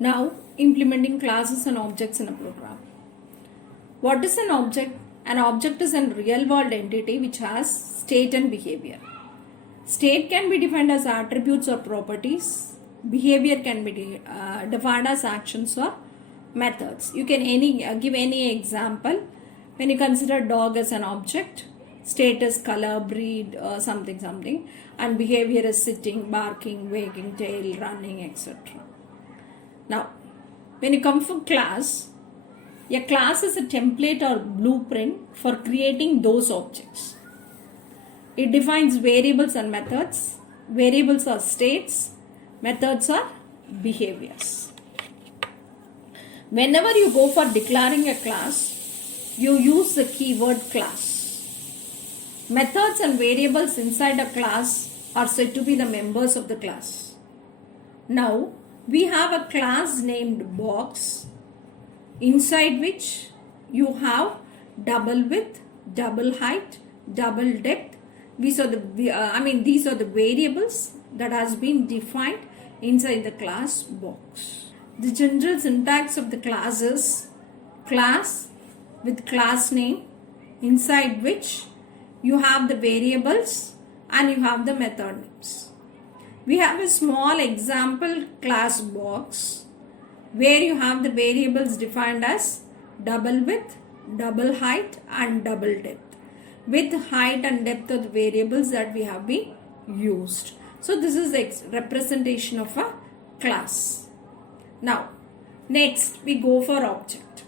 Now, implementing classes and objects in a program. What is an object? An object is a real world entity which has state and behavior. State can be defined as attributes or properties. Behavior can be defined as actions or methods. You can give any example. When you consider dog as an object, state is color, breed, something, and behavior is sitting, barking, wagging tail, running, etc. Now, when you come for class, a class is a template or blueprint for creating those objects. It defines variables and methods. Variables are states, methods are behaviors. Whenever you go for declaring a class, you use the keyword class. Methods and variables inside a class are said to be the members of the class. Now, we have a class named box, inside which you have double width, double height, double depth. These are the variables that has been defined inside the class box. The general syntax of the class is class with class name, inside which you have the variables and you have the method names. We have a small example class box where you have the variables defined as double width, double height and double depth, with height and depth of the variables that we have been used. So this is the representation of a class. Now, next we go for object.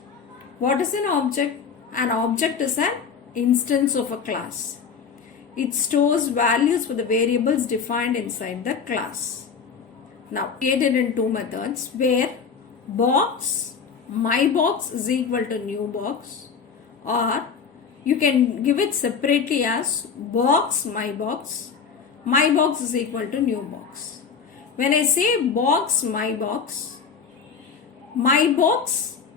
What is an object? An object is an instance of a class. It stores values for the variables defined inside the class. Now, created in two methods where box, my box is equal to new box, or you can give it separately as box my box is equal to new box. When I say box my box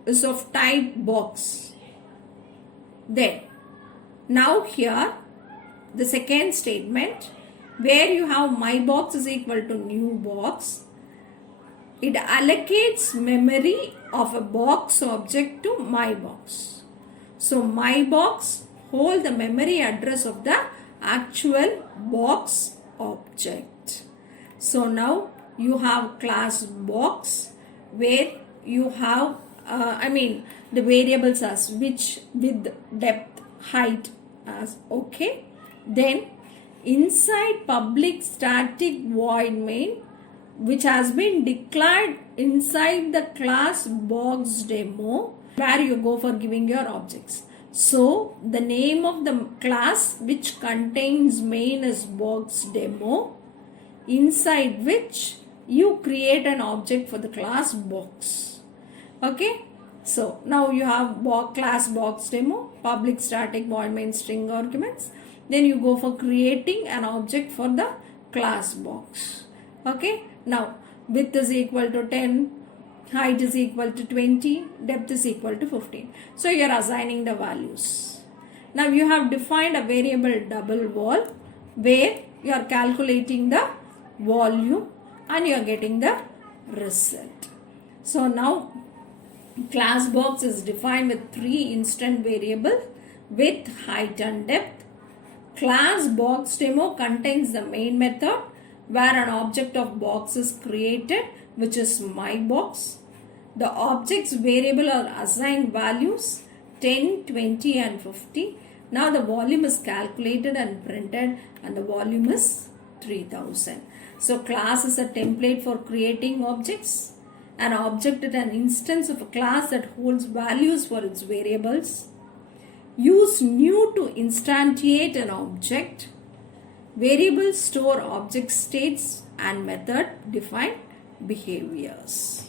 is of type box. Then, now here the second statement where you have my box is equal to new box, it allocates memory of a box object to my box. So my box hold the memory address of the actual box object. So now you have class box where you have the variables as which, width, depth, height as okay. Then inside public static void main, which has been declared inside the class box demo, where you go for giving your objects. So the name of the class which contains main is box demo, inside which you create an object for the class box. Okay. So now you have class box demo, public static void main string arguments. Then you go for creating an object for the class box. Okay. Now width is equal to 10, height is equal to 20, depth is equal to 15. So you are assigning the values. Now you have defined a variable double wall where you are calculating the volume and you are getting the result. So now class box is defined with 3 instant variables with height and depth. Class box demo contains the main method where an object of box is created, which is my box. The object's variable are assigned values 10, 20 and 50. Now the volume is calculated and printed and the volume is 3000. So class is a template for creating objects. An object is an instance of a class that holds values for its variables. Use new to instantiate an object. Variables store object states and method define behaviors.